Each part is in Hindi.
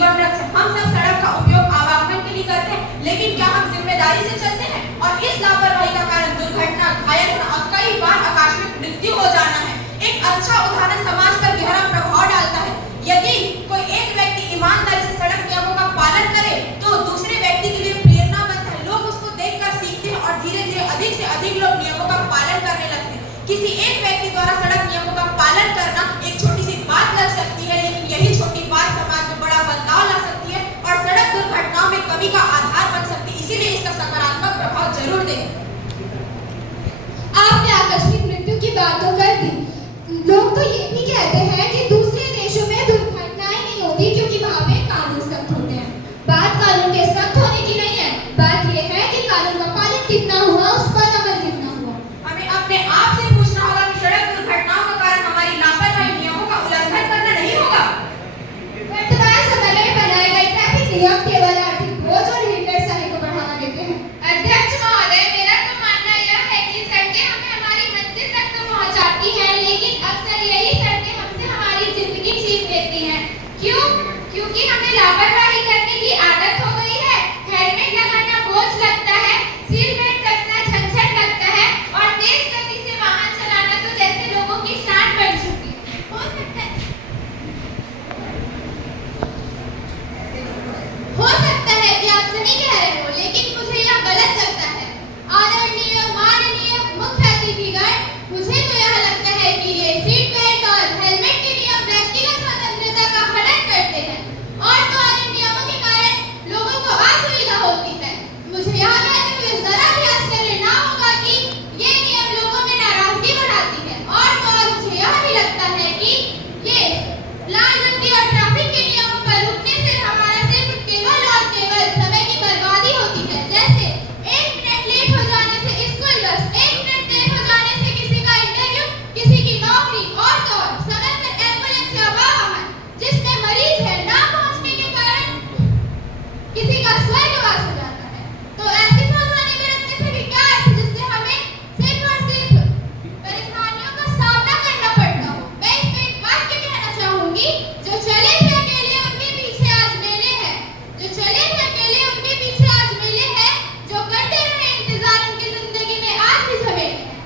जीवन रक्षा। हम सब सड़क का उपयोग आवागमन के लिए करते हैं, लेकिन क्या हम जिम्मेदारी से चलते हैं? और इस लापरवाही का कारण दुर्घटना, घायल होना और कई बार आकस्मिक मृत्यु हो जाना है। एक अच्छा उदाहरण समाज पर गहरा प्रभाव डालता है। यदि कोई एक व्यक्ति ईमानदारी से सड़क नियमों का पालन करे तो दूसरे व्यक्ति के लिए प्रेरणा बनता है। लोग उसको देखकर सीखते हैं और धीरे धीरे अधिक से अधिक लोग नियमों का पालन करने लगते हैं। किसी एक व्यक्ति द्वारा सड़क नियमों का पालन करना एक छोटी सी बात लग सकती है, लेकिन यही छोटी बात समाज में बड़ा बदलाव ला सकती है और सड़क दुर्घटनाओं में कमी का आधार बन सकती है। इसीलिए इसका सकारात्मक प्रभाव जरूर दें। आपने आकस्मिक मृत्यु की बात तो कर दी। लोग तो ये भी कहते हैं कि दूसरे देशों में दुर्घटनाएं नहीं होती क्योंकि वहाँ पे कानून सख्त होते हैं। बात कानून के सख्त होने की नहीं है, बात ये है कि कानून का पालन कितना हुआ, उस पर अमल कितना हुआ। हमें अपने आप से पूछना होगा कि सड़क दुर्घटनाओं का कारण हमारी लापरवाही, नियमों का उल्लंघन करना नहीं होगा। वर्तमान समय में बनाए गए ट्रैफिक नियम केवल आर्थिक बोझ और हिटलरशाही को बढ़ावा देते हैं। अध्यक्ष महोदय, मेरा तो मानना यह है कि सड़कें हमें हमारी मंजिल तक तो पहुंचाती हैं, लेकिन अक्सर यही सड़कें हमसे हमारी जिंदगी छीन लेती हैं। क्यों? क्योंकि हमें लापरवाही करने की आदत हो गई है। हेलमेट लगाना बोझ लगता है, सीट बेल्ट कसना झंझट लगता है और तेज गति से वाहन चलाना तो जैसे लोगों की शान बन चुकी है। हो सकता है कि आप सही कह रहे हो, लेकिन मुझे यह गलत लगता है। आदरणीय माननीय मुख्य अतिथिगण, मुझे तो यह लगता है कि ये सीट बेल्ट और हेलमेट के नियम व्यक्तिगत स्वतंत्रता का हनन करते हैं और तो और इन नियमों के कारण लोगों को असुविधा होती है। मुझे यह कहते हुए जरा भी आश्चर्य ना होगा कि ये नियम लोगों में नाराजगी बढ़ाती है और तो और मुझे यह भी लगता है कि ये लाल बत्ती और ट्रैफिक के नियमों पर रुकने से हमारा सिर्फ केवल और केवल समय की बर्बादी होती है। जैसे 1 मिनट लेट हो जाने से स्कूल बस, 1 मिनट देर हो जाने से किसी का इंटरव्यू, किसी की नौकरी और तो और समय पर एम्बुलेंस या वाहन जिसमें मरीज है ना पहुंचने के कारण किसी का स्वर्गवास हो जाता है। तो ऐसी सावधानी बरतने से भी क्या अर्थ, जिससे हमें सिर्फ और सिर्फ परेशानियों का सामना करना पड़ता हो। मैं इसमें एक वाक्य कहना चाहूंगी, जो चले थे अकेले उनके पीछे आज मेले हैं, जो चले थे अकेले उनके पीछे आज मेले हैं, जो करते रहे इंतजार उनकी जिंदगी में आज भी झमेले हैं।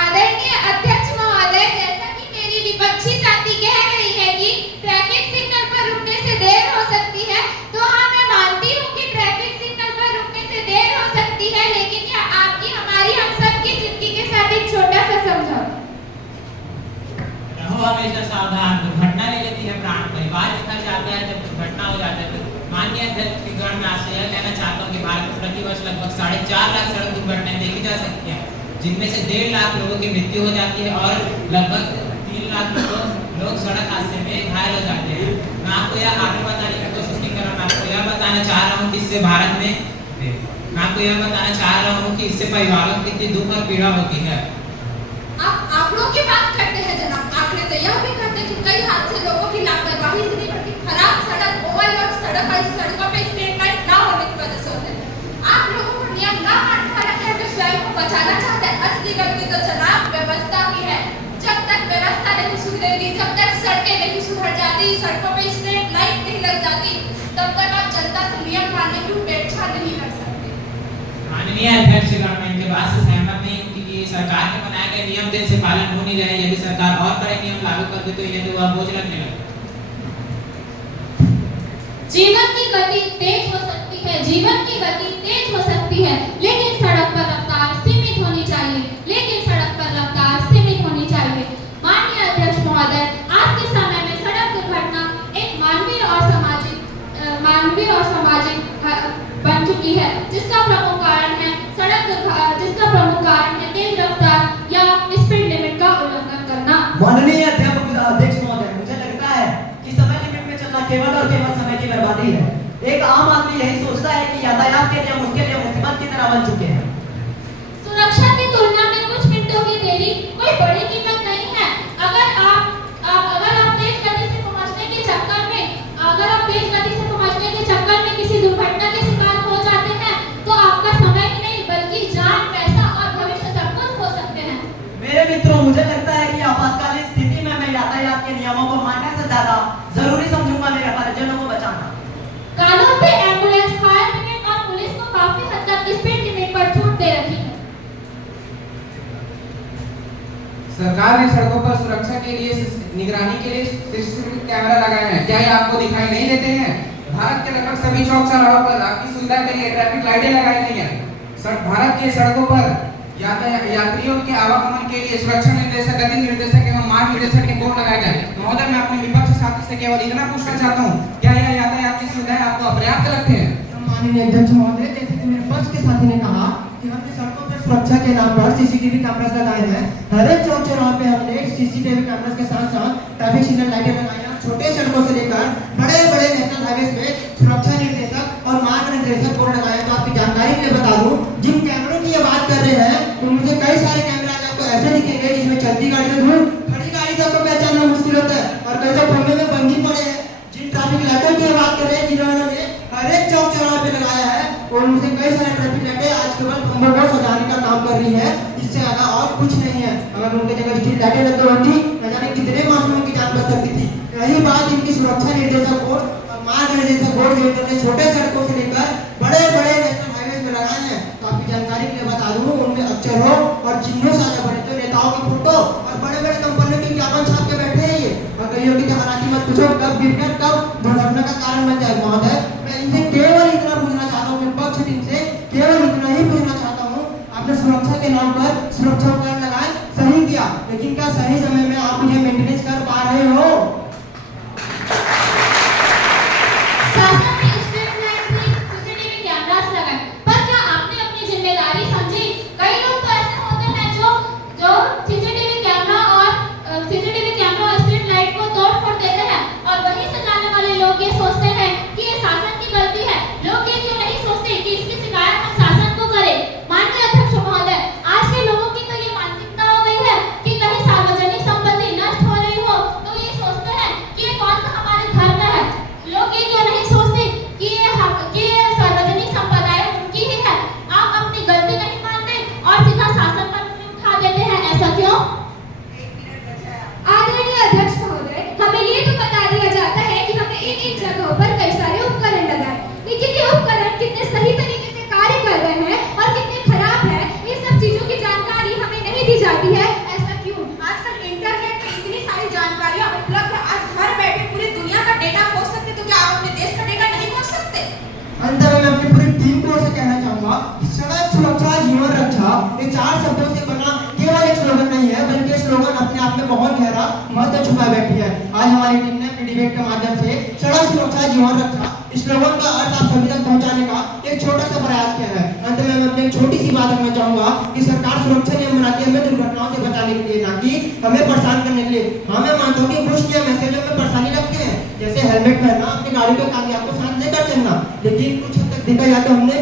आदरणीय अध्यक्ष महोदय, जैसा कि मेरी विपक्षी साथी कह रही है कि ट्रैफिक सिग्नल पर रुकने से देर हो सकती है, तो हाँ, मैं मानती हूँ कि ट्रैफिक सिग्नल पर रुकने से देर हो सकती है, लेकिन यह आपकी, हमारी, हम सबकी जिंदगी के साथ एक छोटा सा समझौता। रहो हमेशा सावधान, दुर्घटना ले लेती है प्राण। परिवार निकल जाता है जब दुर्घटना हो जाता है। तो माननीय अध्यक्ष के गण में आपसे यह कहना चाहता हूँ कि भारत में प्रतिवर्ष लगभग 4.5 लाख सड़क दुर्घटनाएं देखी जा सकती हैं, जिनमें से 1.5 लाख लोगों की मृत्यु हो जाती है और लगभग 3 लाख लोग सड़क हादसे में घायल हो जाते हैं। मैं आपको यह आगे बताने की कोशिश नहीं कर रहा, मैं आपको यह बताना चाह रहा हूँ कि इससे परिवारों को कितनी दुख और पीड़ा होती है। आप आंकड़ों की बात करते हैं जनाब। आंकड़े तो यह भी कहते हैं कि कई हादसे लोगों की लापरवाही से नहीं बल्कि खराब सड़क, ओवरलोड सड़कों पे स्ट्रीट लाइट ना होने की वजह से होते हैं। आप लोगों को नियम ना मानने वाला कहकर स्वयं को बचाना चाहते हैं। असली गलती तो जनाब व्यवस्था की है। जब तक व्यवस्था नहीं सुधरेगी, जब तक सड़कें नहीं सुधर जाती, सड़कों पे स्ट्रीट लाइट नहीं लग जाती, तब तक आप जनता से नियम मानने की उपेक्षा नहीं कर सकते। माननीय अध्यक्ष गण, मैं इनके बात से सहमत नहीं हूँ कि सरकार के बनाए गए नियम दिन से पालन हो नहीं रहे। यदि सरकार और कड़े नियम लागू कर दे तो ये तो बोझ लगने लगे। जीवन की गति तेज हो सकती है, जीवन की गति तेज हो सकती है, लेकिन सड़क पर रफ्तार सीमित होनी चाहिए, लेकिन सड़क पर रफ्तार सीमित होनी चाहिए। माननीय अध्यक्ष महोदय, आज के समय में सड़क दुर्घटना एक मानवीय और सामाजिक बन चुकी है, जिसका प्रमुख कारण है तेज रफ्तार या स्पीड लिमिट का उल्लंघन करना। माननीय अध्यक्ष महोदय, मुझे लगता है कि समय लिमिट में चलना केवल और केवल समय की बर्बादी है। एक आम आदमी यही सोचता है कि यातायात के नियम उसके लिए मुसीबत की तरह बन चुके हैं। सुरक्षा की तुलना में कुछ मिनटों की देरी कोई बड़ी कीमत नहीं है। अगर आप तेज गति से पहुंचने के चक्कर में किसी दुर्घटना के शिकार हो जाते हैं, तो आपका समय ही नहीं बल्कि जान, पैसा और भविष्य सब कुछ खो सकते हैं। मेरे मित्रों, मुझे लगता है कि आपातकालीन स्थिति में मैं यातायात के नियमों को मानने से ज्यादा जरूरी समझूंगा मेरे सरकार ने सड़कों पर सुरक्षा के लिए निगरानी के लिए सीसीटीवी कैमरा लगाए हैं। क्या ये आपको दिखाई नहीं देते हैं? भारत के लगभग सभी चौक चौराहों पर आपकी सुविधा के लिए ट्रैफिक लाइटें लगाई गई हैं। भारत के सड़कों पर यात्रियों के आवागमन के लिए सुरक्षा निर्देशक, गति निर्देशक एवं मार्ग निर्देशक के बोर्ड लगाए गए। महोदय, मैं अपने विपक्ष साथी से केवल इतना पूछना चाहता हूँ, क्या यह यातायात की सुविधाएं आपको अपर्याप्त लगते हैं? माननीय अध्यक्ष महोदय, जैसे कि मेरे पक्ष के साथी ने कहा कि हमने सड़कों पर सुरक्षा के नाम पर सीसीटीवी कैमरास लगाए हैं। हर एक चौक चौराहे पे हमने सीसीटीवी कैमरास के साथ साथ ट्रैफिक सिग्नल लाइटें लगाई हैं। छोटे सड़कों से लेकर बड़े बड़े नेशनल हाईवेज में सुरक्षा निर्देशक और मार्ग निर्देशक बोर्ड लगाए हैं। तो आपकी जानकारी के लिए बता दूं, जिन कैमरों की ये बात कर रहे हैं उनमें से कई सारे कैमरे आपको ऐसे दिखेंगे जिसमें चलती गाड़ी से दूर खड़ी गाड़ी तक को पहचानना मुश्किल होता है, और कई तो खंभे में बंधी पड़े हैं। जिन ट्रैफिक लाइटों की बात कर रहे हैं जिन्होंने हर एक चौक चौराहे पे लगाया है, और उनसे कई सारे ट्रैफिक लाइटें आज केवल खंभों को सजाने का काम कर रही है। इससे ज्यादा और कुछ नहीं है। अगर उनके जगह स्ट्रीट लाइटें लगी होती न जाने कितने मासूमों की जान बच सकती थी। यही बात इनकी सुरक्षा निर्देशक बोर्ड और मार्ग निर्देशक बोर्ड जो छोटे सड़कों से लेकर बड़े बड़े नेशनल हाईवे में लगाए हैं। तो आपकी जानकारी के लिए बता दूं, उनमें अक्षरों और चिन्हों से आगे बढ़े तो नेताओं की फोटो और बड़े बड़े कंपनियों की विज्ञापन छाप के बैठे हैं ये, और कईयों की हालांकि मत पूछो कब गिरकर कब दुर्घटना का कारण बन जाए। महोदय, मैं इनसे केवल इतना पूछना चाहता हूँ, विपक्ष टीम से केवल इतना ही पूछना चाहता हूँ, आपने सुरक्षा के नाम पर सुरक्षा उपकरण लगाए, सही किया, लेकिन क्या सही समय में आप मुझे मेंटेनेंस कर पा रहे हो? शासन ने स्ट्रीट लाइट में सीसीटीवी कैमरास लगाए, पर क्या आपने अपनी जिम्मेदारी समझी? कई लोग तो ऐसे होते हैं जो सीसीटीवी कैमरा और स्ट्रीट लाइट को तोड़ फोड़ देते हैं, और वहीं से जाने वाले लोग ये सोचते हैं कि ये शासन की गलती है। लोग ये क्यों नहीं सोचते कि इसकी शिकायत हम शासन को करें? माननीय अध्यक्ष महोदय, आज के लोगों की तो ये मानसिकता हो गई है कि कहीं सार्वजनिक संपत्ति नष्ट हो रही हो तो ये सोचते हैं कि ये कौन सा हमारे घर में है। लोग ये क्यों नहीं सोचते कि ये सार्वजनिक संपदाएं उनकी ही है। आप अपनी गलती नहीं मानते और सीधा शासन पर उठा देते हैं, ऐसा क्यों? आदरणीय अध्यक्ष महोदय, हमें ये तो बता दिया जाता है कि हमें इन जगहों पर कई सारे उपकरण लगाए, लेकिन ये उपकरण कितने सही तरीके से कार्य कर रहे हैं और कितने खराब है, ये सब चीजों की जानकारी हमें नहीं दी जाती है। ऐसा क्यों? आजकल इंटरनेट पे इतनी सारी जानकारियां उपलब्ध है, आज घर बैठे पूरी दुनिया का डेटा खोज सकते, तो क्या आप अपने देश का डेटा नहीं खोज सकते? अंत में मैं अपनी पूरी टीम को से कहना चाहूंगा कि सड़क सुरक्षा जीवन रक्षा ये 4 शब्दों से बना केवल एक स्लोगन नहीं है, बल्कि स्लोगन अपने आप में बहुत गहरा महत्व छुपाए बैठी है। आज हमारी टीम ने अपने डिबेट के माध्यम से सड़क सुरक्षा जीवन रक्षा इस स्लोगन का अर्थ आप सभी तक पहुंचाने का एक छोटा सा प्रयास किया है। अंत में मैं अपनी एक छोटी सी बात रखना चाहूंगा कि सरकार सुरक्षा नियम बनाती है हमें दुर्घटनाओं से बचाने के लिए, ना कि हमें परेशान करने के लिए। हमें मानता हूँ कि कुछ नियम ऐसे जो हमें परेशानी लगते हैं, जैसे हेलमेट पहनना, अपनी गाड़ी के कागजात को साथ लेकर चलना, लेकिन कुछ हद तक देखा जाए तो हमने